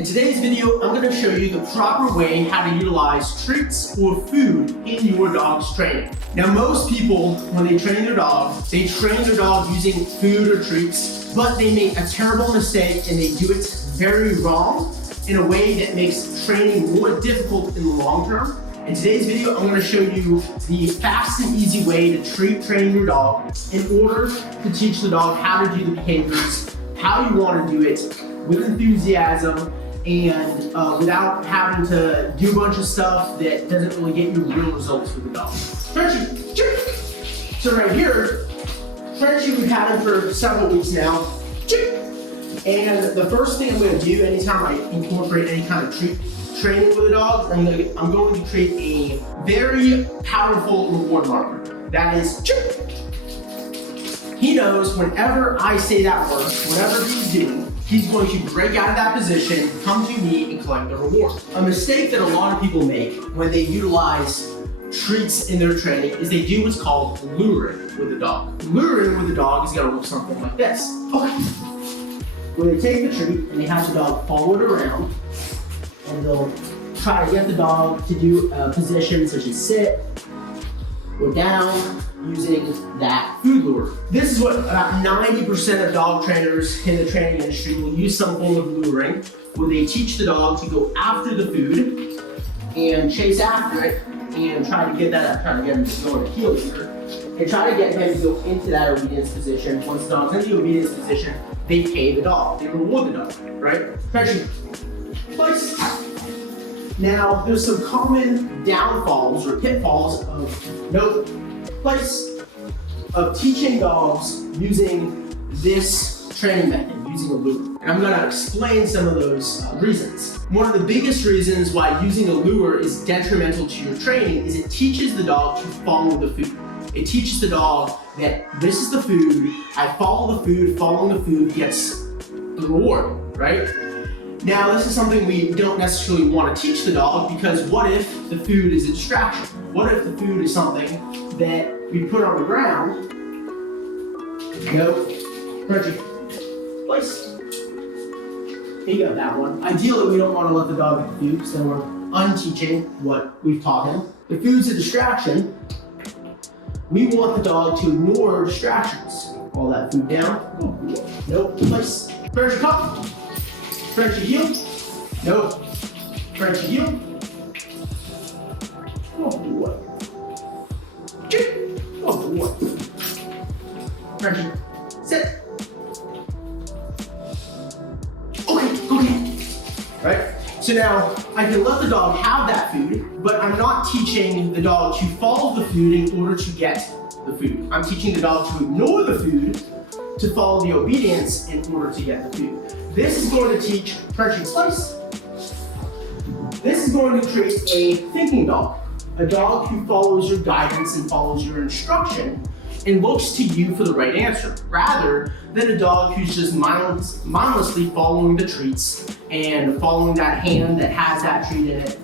In today's video, I'm going to show you the proper way how to utilize treats or food in your dog's training. Now, most people, when they train their dog using food or treats, but they make a terrible mistake and they do it very wrong in a way that makes training more difficult in the long term. In today's video, I'm going to show you the fast and easy way to train your dog in order to teach the dog how to do the behaviors, how you want to do it with enthusiasm, and without having to do a bunch of stuff that doesn't really get you real results with the dog. Frenchie, so right here, Frenchie, we've had him for several weeks now. And the first thing I'm going to do anytime I incorporate any kind of treat training with a dog, I'm going to create a very powerful reward marker. That is, he knows whenever I say that word, whatever he's doing, he's going to break out of that position, come to me, and collect the reward. A mistake that a lot of people make when they utilize treats in their training is they do what's called luring with the dog. Luring with the dog is going to look something like this. Okay. Where they take the treat and they have the dog follow it around, and they'll try to get the dog to do a position such as sit or down using that food lure. This is what about 90% of dog trainers in the training industry will use some form of luring, where they teach the dog to go after the food and chase after it and try to get him to go on a heel here and try to get him to go into that obedience position. Once the dog's in the obedience position, they pay the dog, they reward the dog, right? Frenchie, place. Now, there's some common downfalls or pitfalls of teaching dogs using this training method, using a lure. And I'm gonna explain some of those reasons. One of the biggest reasons why using a lure is detrimental to your training is it teaches the dog to follow the food. It teaches the dog that this is the food, I follow the food, following the food gets the reward, right? Now, this is something we don't necessarily want to teach the dog, because what if the food is a distraction? What if the food is something that we put on the ground? Nope. Frenchie, place. Here you go, that one. Ideally, we don't want to let the dog get the food, so we're unteaching what we've taught him. The food's a distraction. We want the dog to ignore distractions. All that food down. Nope. Place. Frenchie, come. Frenchie, heel. Nope. Frenchie, heel. Oh, boy. Oh, boy. Frenchie, sit. Okay. Right? So now, I can let the dog have that food, but I'm not teaching the dog to follow the food in order to get the food. I'm teaching the dog to ignore the food, to follow the obedience in order to get the food. This is going to teach Frenchie, place. This is going to create a thinking dog, a dog who follows your guidance and follows your instruction and looks to you for the right answer, rather than a dog who's just mindlessly following the treats and following that hand that has that treat in it,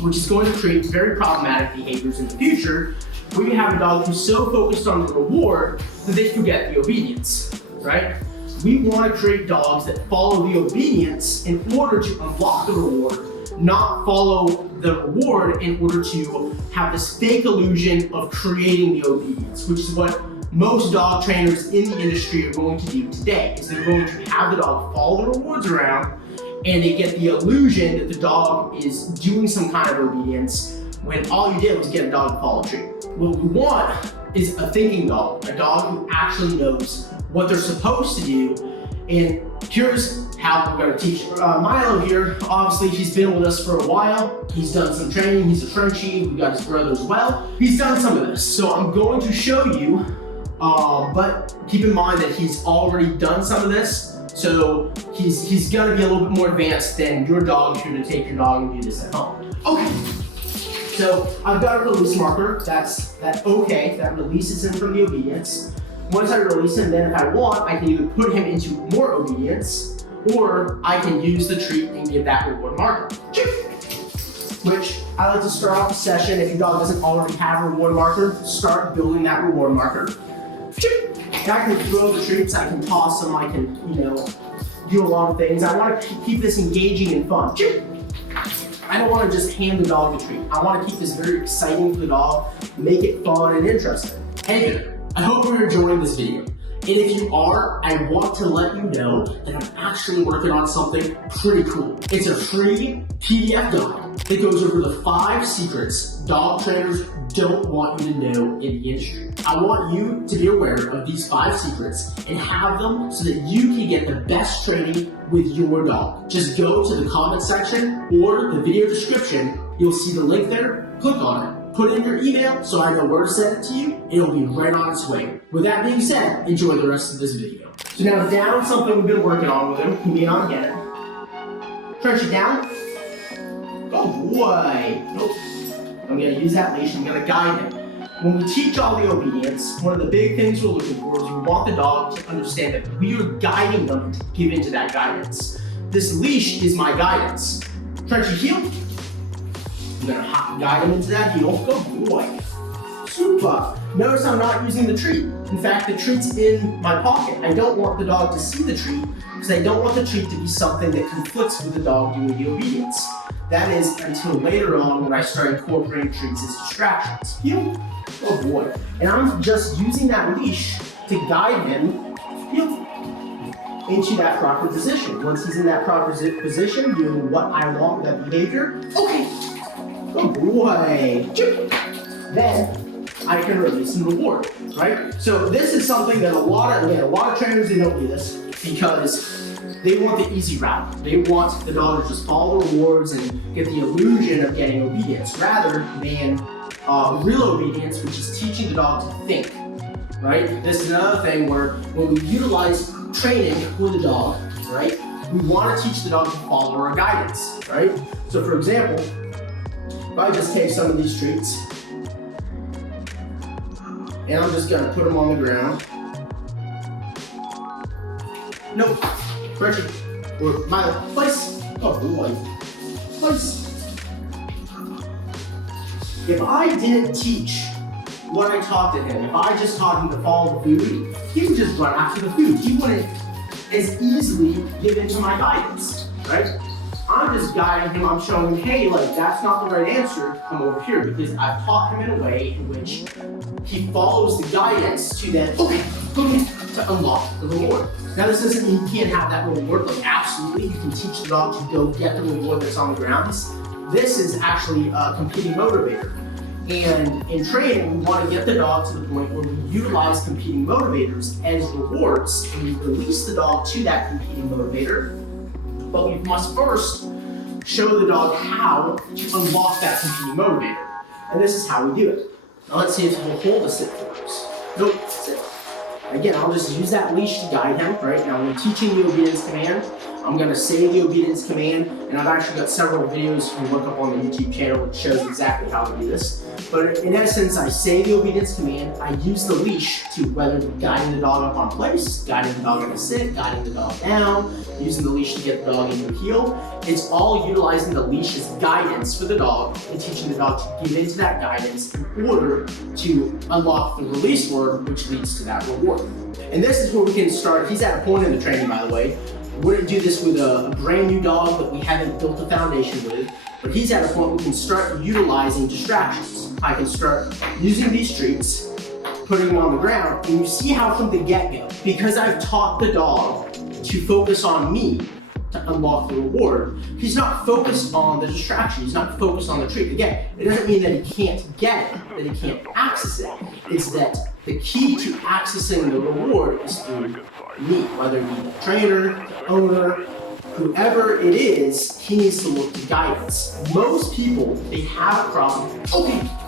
which is going to create very problematic behaviors in the future, where you have a dog who's so focused on the reward that they forget the obedience, right? We want to create dogs that follow the obedience in order to unlock the reward, not follow the reward in order to have this fake illusion of creating the obedience, which is what most dog trainers in the industry are going to do today, is they're going to have the dog follow the rewards around, and they get the illusion that the dog is doing some kind of obedience when all you did was get a dog to follow a treat. What we want is a thinking dog, a dog who actually knows what they're supposed to do. And here's how we're going to teach it. Milo here, obviously he's been with us for a while. He's done some training, he's a Frenchie, we've got his brother as well. He's done some of this, so I'm going to show you, but keep in mind that he's already done some of this, so he's gonna be a little bit more advanced than your dog if you're gonna take your dog and do this at home. Okay, so I've got a release marker, that releases him from the obedience. Once I release him, then if I want, I can either put him into more obedience, or I can use the treat and give that reward marker. Which I like to start off the session, if your dog doesn't already have a reward marker, start building that reward marker. I can throw the treats, I can toss them, I can, do a lot of things. I want to keep this engaging and fun. I don't want to just hand the dog a treat. I want to keep this very exciting for the dog, make it fun and interesting. Hey there, I hope you're enjoying this video. And if you are, I want to let you know that I'm actually working on something pretty cool. It's a free PDF guide that goes over the 5 secrets dog trainers don't want you to know in the industry. I want you to be aware of these 5 secrets and have them so that you can get the best training with your dog. Just go to the comment section or the video description. You'll see the link there. Click on it. Put in your email so I know where to send it to you, and it'll be right on its way. With that being said, enjoy the rest of this video. So now down something we've been working on with him, can be on again. Stretch it down. Good boy. Nope. I'm gonna use that leash, I'm gonna guide him. When we teach all the obedience, one of the big things we're looking for is we want the dog to understand that we are guiding them to give into that guidance. This leash is my guidance. Stretch your heel. I'm gonna guide him into that heel. Good boy. Super. Notice I'm not using the treat. In fact, the treat's in my pocket. I don't want the dog to see the treat because I don't want the treat to be something that conflicts with the dog doing the obedience. That is until later on when I start incorporating treats as distractions. Heel. Oh boy. And I'm just using that leash to guide him heel, into that proper position. Once he's in that proper position, doing what I want with that behavior, okay. Good boy. Then I can release and reward, right? So this is something that a lot of trainers, they don't do this because they want the easy route. They want the dog to just follow the rewards and get the illusion of getting obedience rather than real obedience, which is teaching the dog to think, right? This is another thing where when we utilize training with the dog, right, we want to teach the dog to follow our guidance, right? So for example, if I just take some of these treats and I'm just gonna put them on the ground. Nope, pressure, or my place. Oh boy, place. If I didn't teach what I taught to him, if I just taught him to follow the food, he would just run after the food. He wouldn't as easily give into my guidance, right? I'm just guiding him, I'm showing him, hey, like that's not the right answer, come over here, because I've taught him in a way in which he follows the guidance to then, okay, to unlock the reward. Now this doesn't mean you can't have that reward, like absolutely, you can teach the dog to go get the reward that's on the ground. This is actually a competing motivator. And in training, we want to get the dog to the point where we utilize competing motivators as rewards, and we release the dog to that competing motivator. But we must first show the dog how to unlock that competing motivator. And this is how we do it. Now let's see if he'll hold a sit for us. Nope, sit. Again, I'll just use that leash to guide him, right? Now when teaching the obedience command, I'm gonna say the obedience command, and I've actually got several videos you can look up on the YouTube channel which shows exactly how to do this. But in essence, I say the obedience command, I use the leash to whether guiding the dog up on place, guiding the dog into sit, guiding the dog down, using the leash to get the dog into heel. It's all utilizing the leash as guidance for the dog and teaching the dog to give into that guidance in order to unlock the release word, which leads to that reward. And this is where we can start. He's at a point in the training, by the way. Wouldn't do this with a brand new dog that we haven't built a foundation with, but he's at a point we can start utilizing distractions. I can start using these treats, putting them on the ground, and you see how from the get-go, because I've taught the dog to focus on me to unlock the reward, he's not focused on the distraction, he's not focused on the treat. Again, it doesn't mean that he can't get it, that he can't access it. It's that the key to accessing the reward is through me, whether it be the trainer, the owner, whoever it is, he needs to look to guidance. Most people, they have a problem.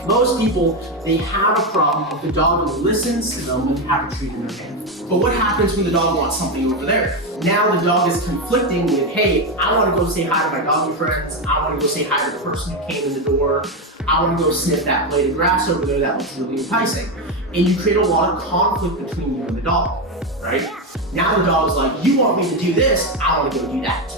Most people, they have a problem if the dog listens to them and have a treat in their hand. But what happens when the dog wants something over there? Now the dog is conflicting with, hey, I want to go say hi to my doggy friends. I want to go say hi to the person who came in the door. I want to go sniff that blade of grass over there. That looks really enticing. And you create a lot of conflict between you and the dog, right? Now the dog's like, you want me to do this, I want to go do that.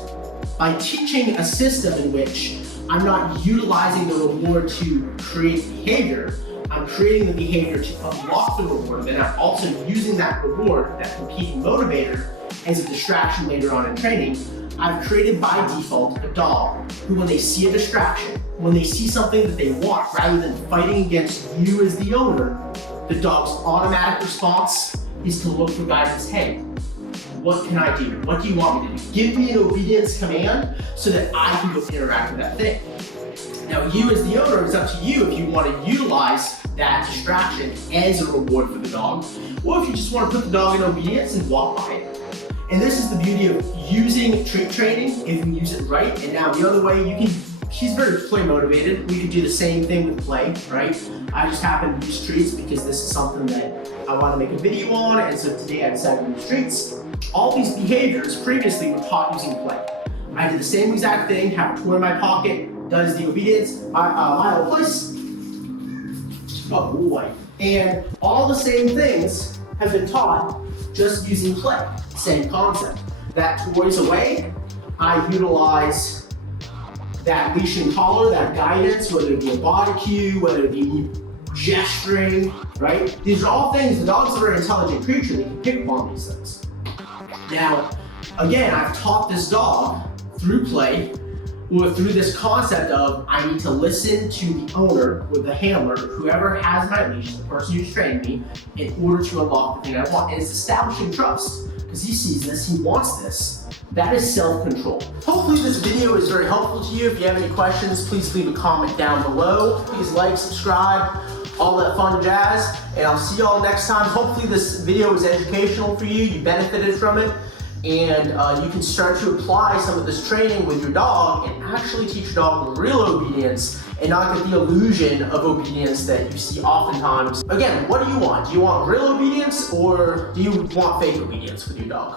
By teaching a system in which I'm not utilizing the reward to create behavior, I'm creating the behavior to unlock the reward, and I'm also using that reward, that competing motivator, as a distraction later on in training, I've created by default a dog who, when they see a distraction, when they see something that they want, rather than fighting against you as the owner, the dog's automatic response is to look for guidance. Hey, what can I do? What do you want me to do? Give me an obedience command so that I can go interact with that thing. Now, you as the owner, it's up to you if you want to utilize that distraction as a reward for the dog, or if you just want to put the dog in obedience and walk by it. And this is the beauty of using treat training if we use it right. And now the other way, she's very play motivated. We could do the same thing with play, right? I just happen to use treats because this is something that I want to make a video on, and so today I decided to use treats. All these behaviors previously were taught using play. I did the same exact thing, have a toy in my pocket, does the obedience, Milo place, oh boy. And all the same things have been taught just using play, same concept. That toy's away, I utilize that leash and collar, that guidance, whether it be a body cue, whether it be gesturing, right? These are all things, the dog's a very intelligent creature, they can pick up on these things. Now, again, I've taught this dog through play, or through this concept of I need to listen to the owner or the handler, whoever has my leash, the person who's trained me, in order to unlock the thing I want. And it's establishing trust, because he sees this, he wants this. That is self-control. Hopefully this video is very helpful to you. If you have any questions, please leave a comment down below. Please like, subscribe, all that fun jazz, and I'll see y'all next time. Hopefully this video was educational for you, you benefited from it, and you can start to apply some of this training with your dog and actually teach your dog real obedience and not get the illusion of obedience that you see oftentimes. Again, what do you want? Do you want real obedience, or do you want fake obedience with your dog?